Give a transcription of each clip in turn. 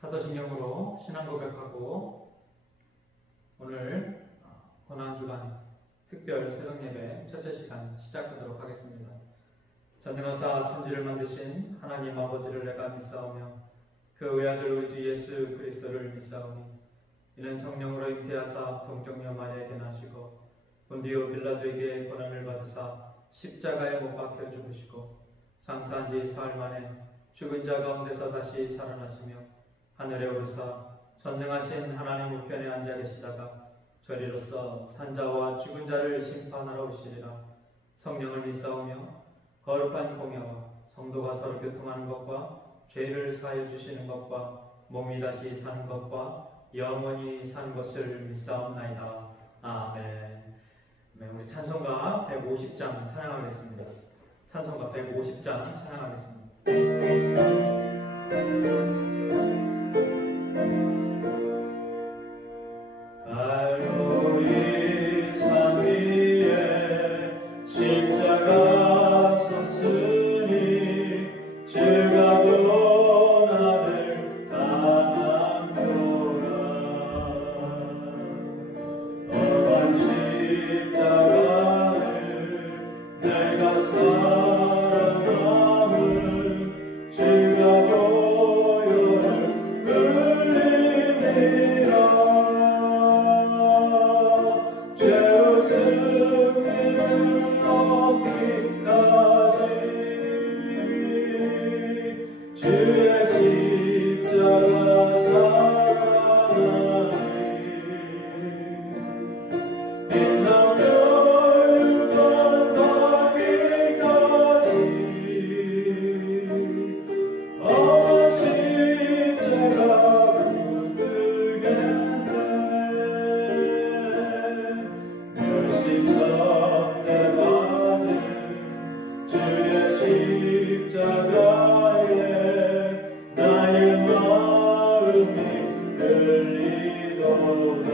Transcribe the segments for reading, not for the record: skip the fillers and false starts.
사도신경으로 신앙 고백하고 오늘 고난주간 특별 새벽예배 첫째 시간 시작하도록 하겠습니다. 전능하사 천지를 만드신 하나님 아버지를 내가 믿사오며 그 외아들 우리 주 예수 그리스도를 믿사오니 이는 성령으로 잉태하사 동정녀 마리아에게 나시고 본디오 빌라도에게 고난을 받으사 십자가에 못 박혀 죽으시고 장사한 지 사흘 만에 죽은 자 가운데서 다시 살아나시며 하늘에 오르사 전능하신 하나님 우편에 앉아 계시다가 저리로서 산자와 죽은 자를 심판하러 오시리라. 성령을 믿사오며 거룩한 공예와 성도가 서로 교통하는 것과 죄를 사하여 주시는 것과 몸이 다시 사는 것과 영원히 사는 것을 믿사옵나이다. 아멘. 우리 찬송가 150장 찬양하겠습니다. 찬송가 150장 찬양하겠습니다. 갈보리 산 위에 십자가 섰으니 주가 고난을 당함도라. 험한 십자가를 내가 사랑함은 주가 보혈을 흘리리라. 주의 십자가 사랑하니 빛나며 가기까지 험한 십자가 붙들겠네. 멸시천대 받은 주의 십자가에 나의 마음이 흘리도다.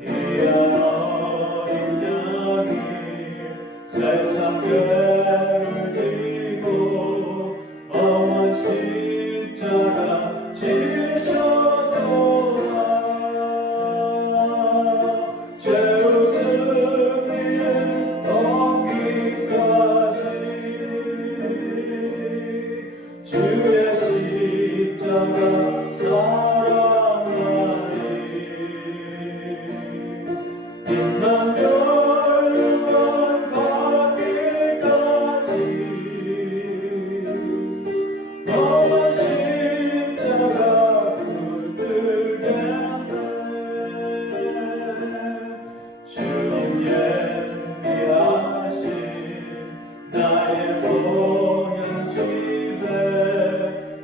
귀한 어린 양이 세상 죄를 지고 험한 십자가 지셨도다. 죄로 승리에 얻기까지 주의 십자가 사랑하니 빛나며 가기까지 험한 십자가 붙들겠네. 주님 예비하신 나의 공연집에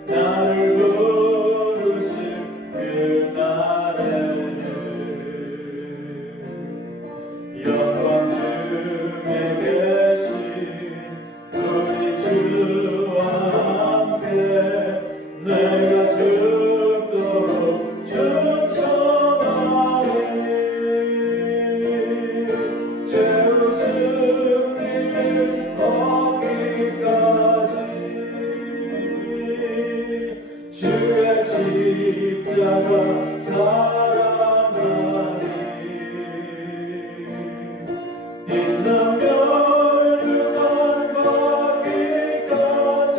나를 부르신 그날에는 영광 중에 계신 우리 주와 함께 내가 죽도록 충성하리. 죄로 승리를 얻기까지 주의 십자가 사랑하니 빛나며 가기까지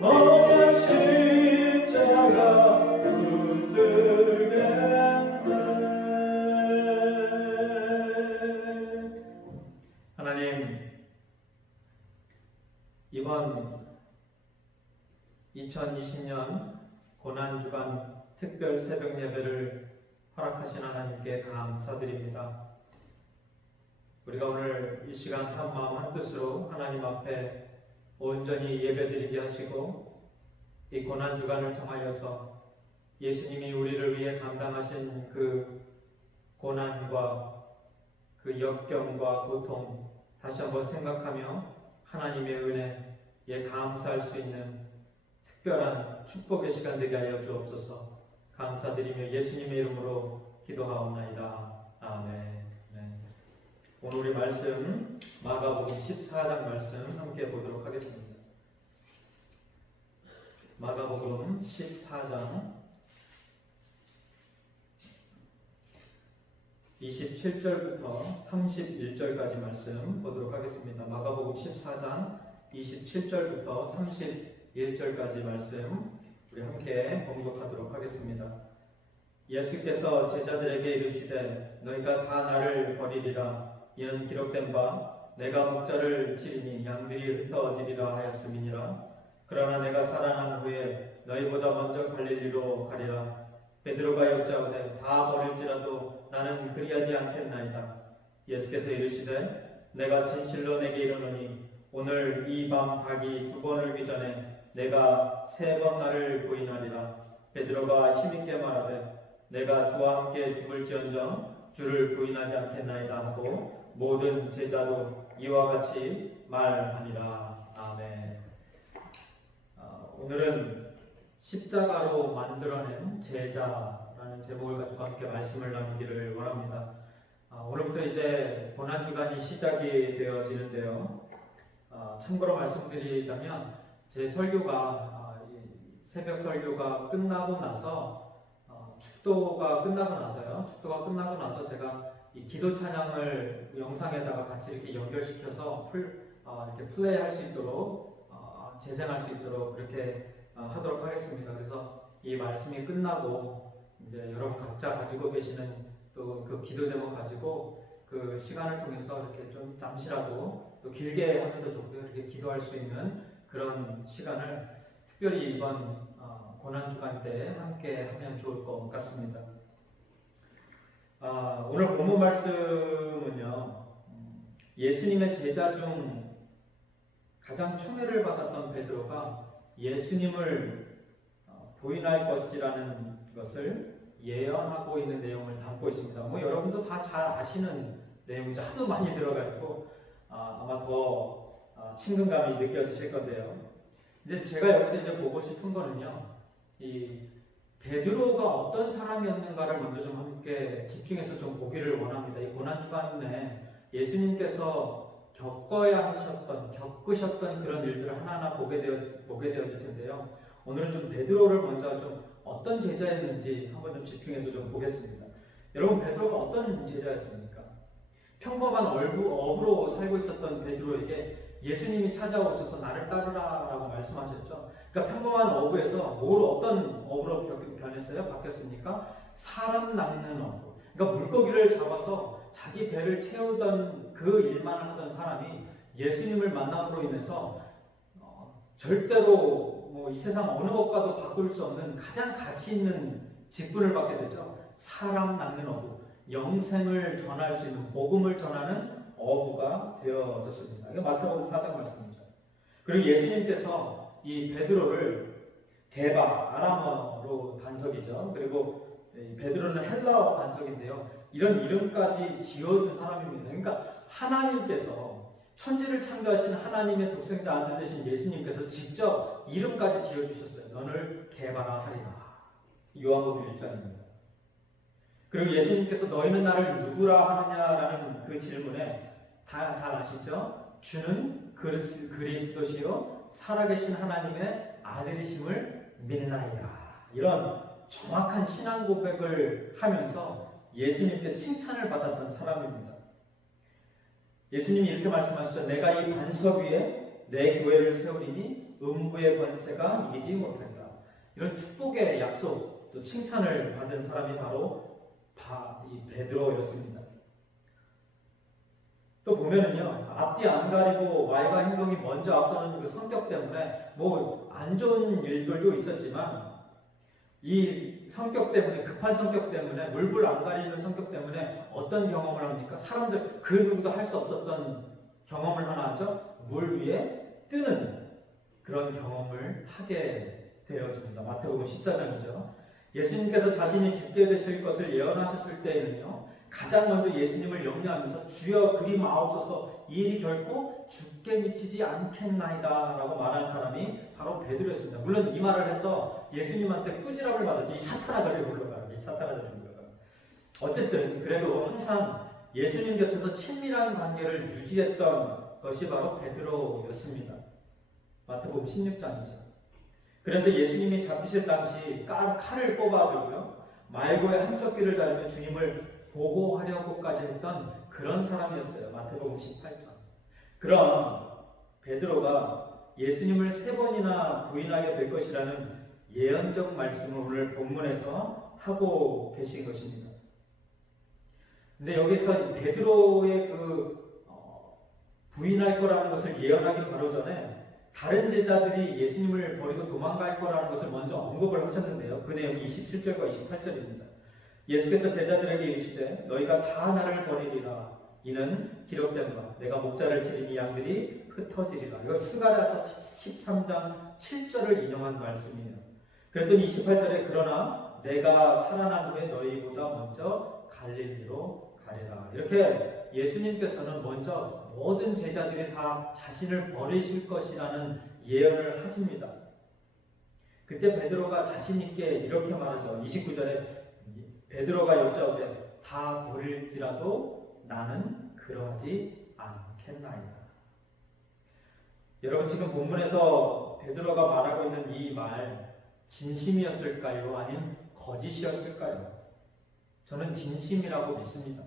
험한 십자가 붙들겠네. 하나님, 이번 2020년 고난주간 특별 새벽 예배를 허락하신 하나님께 감사드립니다. 우리가 오늘 이 시간 한 마음 한 뜻으로 하나님 앞에 온전히 예배드리게 하시고 이 고난주간을 통하여서 예수님이 우리를 위해 감당하신 그 고난과 그 역경과 고통 다시 한번 생각하며 하나님의 은혜에 감사할 수 있는 특별한 축복의 시간 되게 하여 주옵소서. 감사드리며 예수님의 이름으로 기도하옵나이다. 아멘. 오늘 우리 말씀 마가복음 14장 말씀 함께 보도록 하겠습니다. 마가복음 14장 27절부터 31절까지 말씀 보도록 하겠습니다. 마가복음 14장 27절부터 31절까지 말씀 우리 함께 봉독하도록 하겠습니다. 예수께서 제자들에게 이르시되 너희가 다 나를 버리리라. 이는 기록된 바 내가 목자를 치리니 양들이 흩어지리라 하였음이니라. 그러나 내가 살아난 후에 너희보다 먼저 갈릴리로 가리라. 베드로가 여짜오되 다 버릴지라도 나는 그리하지 않겠나이다. 예수께서 이르시되 내가 진실로 내게 이르노니 오늘 이 밤 닭이 두 번 울기 전에 내가 세 번 나를 부인하리라. 베드로가 힘있게 말하되 내가 주와 함께 죽을지언정 주를 부인하지 않겠나이다 하고 모든 제자도 이와 같이 말하니라. 아멘. 오늘은 십자가로 만들어낸 제자라는 제목을 가지고 함께 말씀을 나누기를 원합니다. 오늘부터 이제 고난주간이 시작이 되어지는데요. 참고로 말씀드리자면 제 설교가 새벽 설교가 끝나고 나서 축도가 끝나고 나서 제가 이 기도 찬양을 영상에다가 같이 이렇게 연결시켜서 이렇게 플레이할 수 있도록 재생할 수 있도록 그렇게 하도록 하겠습니다. 그래서 이 말씀이 끝나고 이제 여러분 각자 가지고 계시는 또 그 기도 제목 가지고 그 시간을 통해서 이렇게 좀 잠시라도 또 길게 하면도 좋고요. 이렇게 기도할 수 있는 그런 시간을 특별히 이번 고난주간 때 함께 하면 좋을 것 같습니다. 오늘 본문 말씀은요, 예수님의 제자 중 가장 총애를 받았던 베드로가 예수님을 부인할 것이라는 것을 예언하고 있는 내용을 담고 있습니다. 여러분도 다 잘 아시는 내용이죠. 하도 많이 들어가지고 아마 더 친근감이 느껴지실 건데요. 이제 제가 여기서 이제 보고 싶은 거는요, 이 베드로가 어떤 사람이었는가를 먼저 좀 함께 집중해서 좀 보기를 원합니다. 이 고난주간에 예수님께서 겪으셨던 그런 일들을 하나하나 보게 되어질 텐데요. 오늘은 좀 베드로를 먼저 좀 어떤 제자였는지 한번 좀 집중해서 좀 보겠습니다. 여러분, 베드로가 어떤 제자였습니까? 평범한 어부로 살고 있었던 베드로에게 예수님이 찾아오셔서 나를 따르라라고 말씀하셨죠. 그러니까 평범한 어부에서 어떤 어부로 바뀌었습니까? 사람 낚는 어부. 그러니까 물고기를 잡아서 자기 배를 채우던 그 일만 하던 사람이 예수님을 만남으로 인해서 절대로 이 세상 어느 것과도 바꿀 수 없는 가장 가치 있는 직분을 받게 되죠. 사람 낚는 어부, 영생을 전할 수 있는 복음을 전하는 어부가 되어졌습니다. 이거 마태복음 4장 말씀이죠. 그리고 예수님께서 이 베드로를 게바, 아람어로 반석이죠. 그리고 베드로는 헬라어 반석인데요. 이런 이름까지 지어준 사람입니다. 그러니까 하나님께서 천지를 창조하신 하나님의 독생자 아들 되신 예수님께서 직접 이름까지 지어주셨어요. 너를 게바라 하리라. 요한복음 1장입니다. 그리고 예수님께서 너희는 나를 누구라 하느냐라는 그 질문에 다 잘 아시죠? 주는 그리스도시요 살아계신 하나님의 아들이심을 믿나이다. 이런 정확한 신앙 고백을 하면서 예수님께 칭찬을 받았던 사람입니다. 예수님이 이렇게 말씀하시죠. 내가 이 반석 위에 내 교회를 세우리니 음부의 권세가 이기지 못한다. 이런 축복의 약속, 또 칭찬을 받은 사람이 바로 이 베드로였습니다. 또 보면은요, 앞뒤 안 가리고 말과 행동이 먼저 앞서는 그 성격 때문에 안 좋은 일들도 있었지만 이 성격 때문에, 급한 성격 때문에, 물불 안 가리는 성격 때문에 어떤 경험을 합니까? 사람들 그 누구도 할 수 없었던 경험을 하나 하죠. 물 위에 뜨는 그런 경험을 하게 되어집니다. 마태복음 14장이죠. 예수님께서 자신이 죽게 되실 것을 예언하셨을 때에는요, 가장 먼저 예수님을 염려하면서 주여 그리 마옵소서 이 일이 결코 죽게 미치지 않겠나이다 라고 말한 사람이 바로 베드로였습니다. 물론 이 말을 해서 예수님한테 꾸지람을 받았죠. 이 사탄아 저리 물러가라. 어쨌든 그래도 항상 예수님 곁에서 친밀한 관계를 유지했던 것이 바로 베드로였습니다. 마태복음 16장이죠. 그래서 예수님이 잡히실 당시 칼을 뽑아들고요, 말고의 한쪽 귀를 달며 주님을 보고하려고까지 했던 그런 사람이었어요. 마태복음 18장. 그럼 베드로가 예수님을 3번이나 부인하게 될 것이라는 예언적 말씀을 오늘 본문에서 하고 계신 것입니다. 근데 여기서 베드로의 부인할 거라는 것을 예언하기 바로 전에 다른 제자들이 예수님을 버리고 도망갈 거라는 것을 먼저 언급을 하셨는데요. 그 내용이 27절과 28절입니다. 예수께서 제자들에게 이르시되 너희가 다 나를 버리리라. 이는 기록된 바 내가 목자를 치리니 양들이 흩어지리라. 이거 스가랴서 13장 7절을 인용한 말씀이에요. 그랬더니 28절에 그러나 내가 살아난 후에 너희보다 먼저 갈릴리로 가리라. 이렇게 예수님께서는 먼저 모든 제자들이 다 자신을 버리실 것이라는 예언을 하십니다. 그때 베드로가 자신 있게 이렇게 말하죠. 29절에 베드로가 여짜오되 다 버릴지라도 나는 그러하지 않겠나이다. 여러분, 지금 본문에서 베드로가 말하고 있는 이 말 진심이었을까요? 아니면 거짓이었을까요? 저는 진심이라고 믿습니다.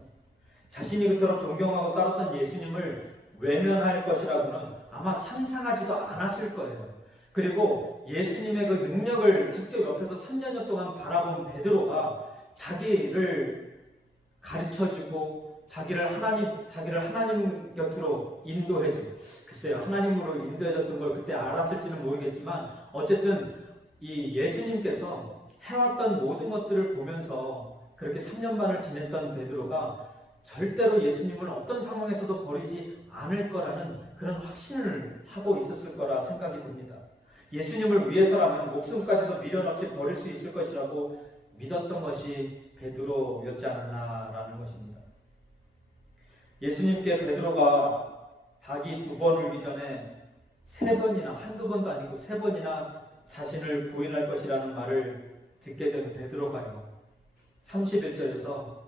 자신이 그토록 존경하고 따랐던 예수님을 외면할 것이라고는 아마 상상하지도 않았을 거예요. 그리고 예수님의 그 능력을 직접 옆에서 3년여 동안 바라본 베드로가 자기를 가르쳐주고 자기를 하나님 곁으로 인도해주고, 글쎄요, 하나님으로 인도해줬던 걸 그때 알았을지는 모르겠지만 어쨌든 이 예수님께서 해왔던 모든 것들을 보면서 그렇게 3년 반을 지냈던 베드로가 절대로 예수님을 어떤 상황에서도 버리지 않을 거라는 그런 확신을 하고 있었을 거라 생각이 듭니다. 예수님을 위해서라면 목숨까지도 미련 없이 버릴 수 있을 것이라고 믿었던 것이 베드로였지 않나라는 것입니다. 예수님께 베드로가 닭이 2번 울기 전에 3번이나, 한두 번도 아니고 3번이나 자신을 부인할 것이라는 말을 듣게 된 베드로가요, 31절에서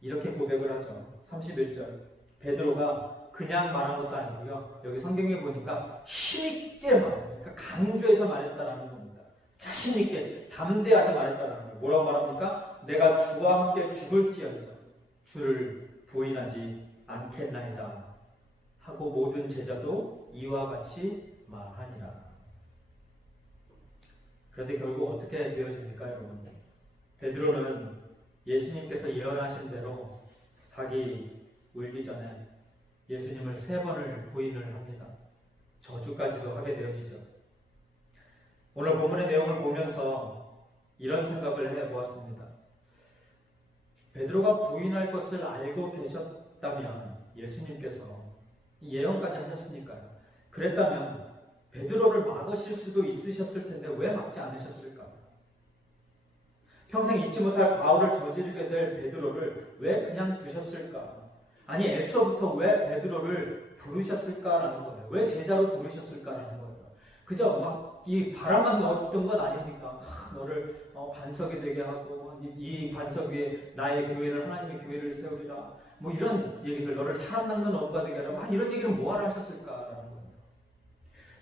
이렇게 고백을 하죠. 31절, 베드로가 그냥 말한 것도 아니고요, 여기 성경에 보니까 힘있게 그러니까 강조해서 말했다라는 겁니다. 자신있게 담대하게 말했다라는 거예요. 뭐라고 말합니까? 내가 주와 함께 죽을지언정 주를 부인하지 않겠나이다 하고 모든 제자도 이와 같이 말하니라. 그런데 결국 어떻게 되어집니까, 여러분? 베드로는 예수님께서 예언하신 대로 닭이 울기 전에 예수님을 3번을 부인을 합니다. 저주까지도 하게 되어지죠. 오늘 본문의 내용을 보면서 이런 생각을 해보았습니다. 베드로가 부인할 것을 알고 계셨다면 예수님께서 예언까지 하셨으니까요. 그랬다면 베드로를 막으실 수도 있으셨을 텐데 왜 막지 않으셨을까? 평생 잊지 못할 과오를 저지르게 될 베드로를 왜 그냥 두셨을까? 아니, 애초부터 왜 베드로를 부르셨을까라는 거예요. 왜 제자로 부르셨을까라는 거예요. 그저 막 이 바람만 넣었던 건 아닙니까? 너를 반석이 되게 하고 이 반석 위에 나의 교회를, 하나님의 교회를 세우리라, 뭐 이런 얘기들, 너를 사람 낚는 어부가 되게 하라, 이런 얘기를 뭐하러 하셨을까라는 거예요.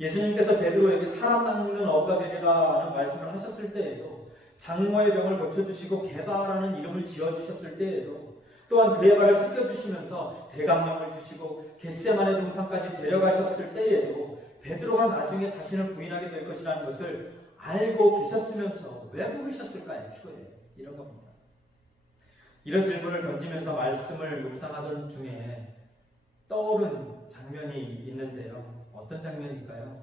예수님께서 베드로에게 사람 낚는 어부가 되리라는 말씀을 하셨을 때에도, 장모의 병을 고쳐주시고 게바라는 이름을 지어주셨을 때에도, 또한 그의 발을 씻겨주시면서 대감령을 주시고 겟세마네 동산까지 데려가셨을 때에도 베드로가 나중에 자신을 부인하게 될 것이라는 것을 알고 계셨으면서 왜 부르셨을까, 애초에? 이런 겁니다. 이런 질문을 던지면서 말씀을 묵상하던 중에 떠오른 장면이 있는데요. 어떤 장면일까요?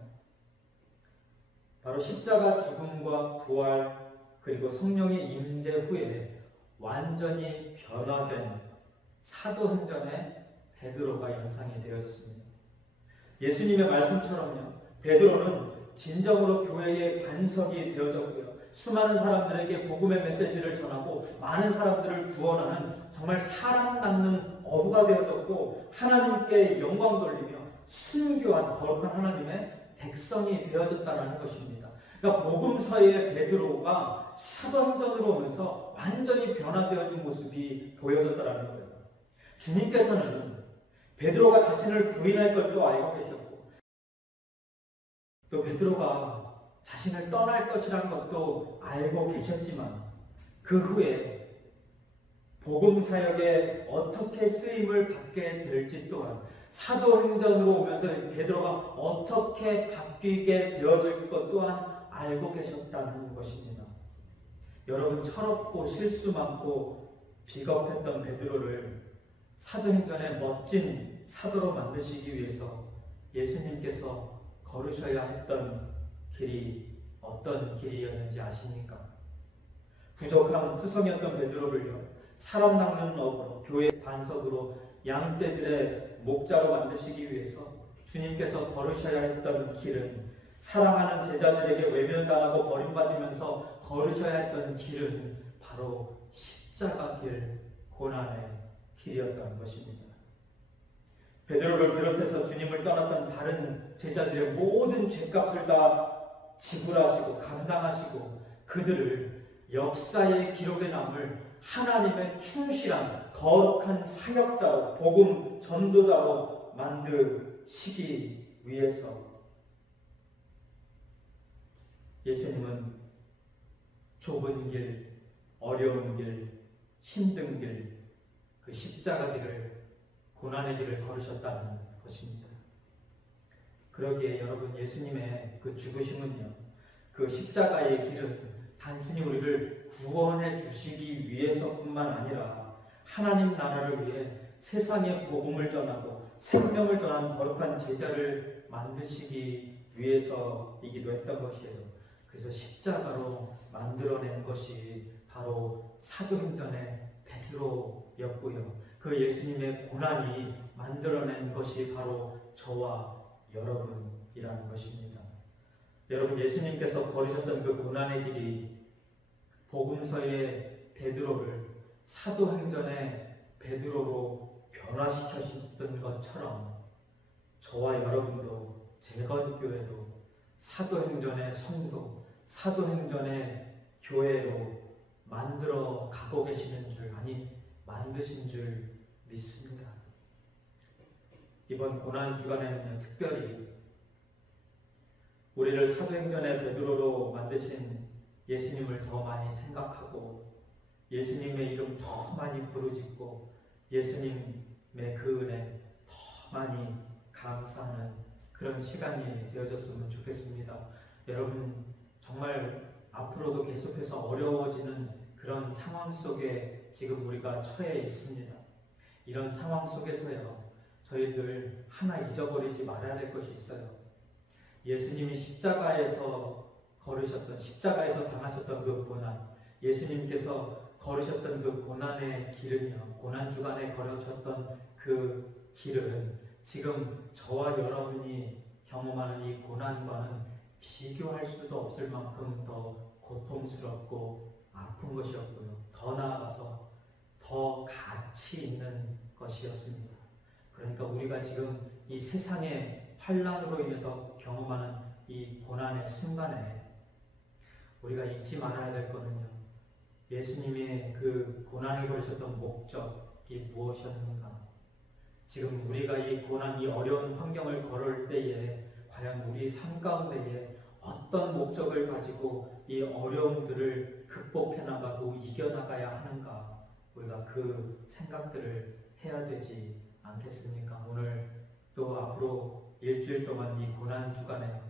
바로 십자가 죽음과 부활 그리고 성령의 임재 후에 완전히 변화된 사도행전의 베드로가 연상이 되어졌습니다. 예수님의 말씀처럼요, 베드로는 진정으로 교회의 반석이 되어졌고요, 수많은 사람들에게 복음의 메시지를 전하고 많은 사람들을 구원하는 정말 사람 닦는 어부가 되어졌고, 하나님께 영광 돌리며 순교한 거룩한 하나님의 백성이 되어졌다는 것입니다. 그러니까 복음서의 베드로가 사도행전으로 오면서 완전히 변화되어진 모습이 보여졌다는 거예요. 주님께서는 베드로가 자신을 부인할 걸 또 알고 계셨고, 또 베드로가 자신을 떠날 것이라는 것도 알고 계셨지만 그 후에 복음 사역에 어떻게 쓰임을 받게 될지 또한 사도행전으로 오면서 베드로가 어떻게 바뀌게 되어질 것 또한 알고 계셨다는 것입니다. 여러분, 철없고 실수 많고 비겁했던 베드로를 사도행전의 멋진 사도로 만드시기 위해서 예수님께서 걸으셔야 했던 길이 어떤 길이었는지 아십니까? 부족한 투성이었던 베드로를요, 사람 낚는 어부로, 교회 반석으로, 양떼들의 목자로 만드시기 위해서 주님께서 걸으셔야 했던 길은, 사랑하는 제자들에게 외면당하고 버림받으면서 걸으셔야 했던 길은 바로 십자가 길, 고난의 길이었던 것입니다. 베드로를 비롯해서 주님을 떠났던 다른 제자들의 모든 죄값을 다 지불하시고 감당하시고 그들을 역사의 기록에 남을 하나님의 충실한 거룩한 사역자로, 복음 전도자로 만드시기 위해서 예수님은 좁은 길, 어려운 길, 힘든 길, 그 십자가 길을, 고난의 길을 걸으셨다는 것입니다. 그러기에 여러분, 예수님의 그 죽으심은요, 그 십자가의 길은 단순히 우리를 구원해 주시기 위해서뿐만 아니라 하나님 나라를 위해 세상에 복음을 전하고 생명을 전하는 거룩한 제자를 만드시기 위해서이기도 했던 것이에요. 그래서 십자가로 만들어낸 것이 바로 사도행전의 베드로였고요. 그 예수님의 고난이 만들어낸 것이 바로 저와 여러분이라는 것입니다. 여러분, 예수님께서 걸으셨던 그 고난의 길이 복음서의 베드로를 사도행전의 베드로로 변화시켰던 것처럼 저와 여러분도, 재건교회도 사도행전의 성도, 사도행전의 교회로 만들어 가고 계시는 줄, 아니 만드신 줄 믿습니다. 이번 고난주간에는 특별히 우리를 사도행전의 베드로로 만드신 예수님을 더 많이 생각하고 예수님의 이름 더 많이 부르짖고 예수님의 그 은혜 더 많이 감사하는 그런 시간이 되어졌으면 좋겠습니다. 여러분, 정말 앞으로도 계속해서 어려워지는 그런 상황 속에 지금 우리가 처해 있습니다. 이런 상황 속에서요, 저희들 하나 잊어버리지 말아야 될 것이 있어요. 예수님이 십자가에서 걸으셨던, 십자가에서 당하셨던 그 고난, 예수님께서 걸으셨던 그 고난의 길은요, 고난주간에 걸으셨던 그 길은 지금 저와 여러분이 경험하는 이 고난과는 비교할 수도 없을 만큼 더 고통스럽고 아픈 것이었고요. 더 나아가서 더 가치 있는 것이었습니다. 그러니까 우리가 지금 이 세상의 환난으로 인해서 경험하는 이 고난의 순간에 우리가 잊지 말아야 될 것은요, 예수님의 그 고난을 걸으셨던 목적이 무엇이었는가? 지금 우리가 이 고난, 이 어려운 환경을 걸을 때에 과연 우리 삶 가운데에 어떤 목적을 가지고 이 어려움들을 극복해 나가고 이겨나가야 하는가? 우리가 그 생각들을 해야 되지 않겠습니까? 오늘 또 앞으로 일주일 동안 이 고난 주간에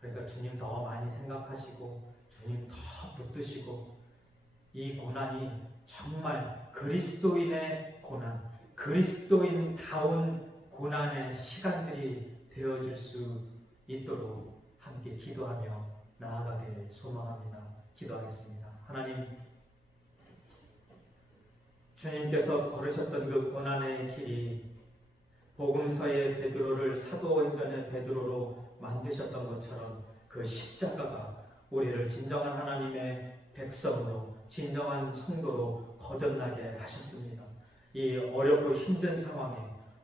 그러니까 주님 더 많이 생각하시고 주님 더 붙드시고 이 고난이 정말 그리스도인의 고난, 그리스도인다운 고난의 시간들이 되어질 수 있도록 함께 기도하며 나아가길 소망합니다. 기도하겠습니다. 하나님, 주님께서 걸으셨던 그 고난의 길이 복음서의 베드로를 사도행전의 베드로로 만드셨던 것처럼 그 십자가가 우리를 진정한 하나님의 백성으로, 진정한 성도로 거듭나게 하셨습니다. 이 어렵고 힘든 상황에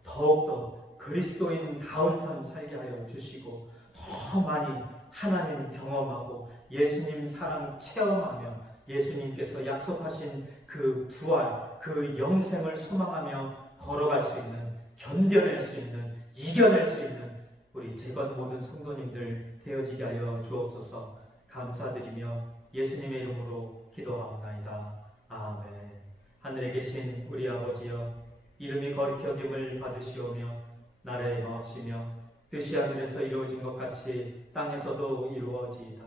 더욱더 그리스도인다운 삶 살게 하여 주시고 더 많이 하나님 경험하고 예수님 사랑 체험하며 예수님께서 약속하신 그 부활, 그 영생을 소망하며 걸어갈 수 있는, 견뎌낼 수 있는, 이겨낼 수 있는 우리 시건 모든 성도님들 되어지게 하여 주옵소서. 감사드리며 예수님의 이름으로 기도하옵나이다. 아멘. 하늘에 계신 우리 아버지여, 이름이 거룩히 여김을 받으시오며 나라의 마옵시며 뜻이 하늘에서 이루어진 것 같이 땅에서도 이루어지이다.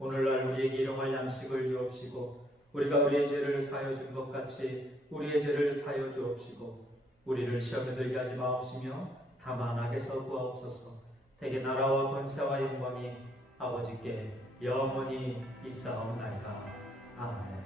오늘날 우리에게 일용할 양식을 주옵시고 우리가 우리의 죄를 사하여 준 것 같이 우리의 죄를 사하여 주옵시고 우리를 시험에 들게 하지 마옵시며 다만 악에서 구하옵소서. 대개 나라와 권세와 영광이 아버지께 영원히 있사옵나이다. 아멘.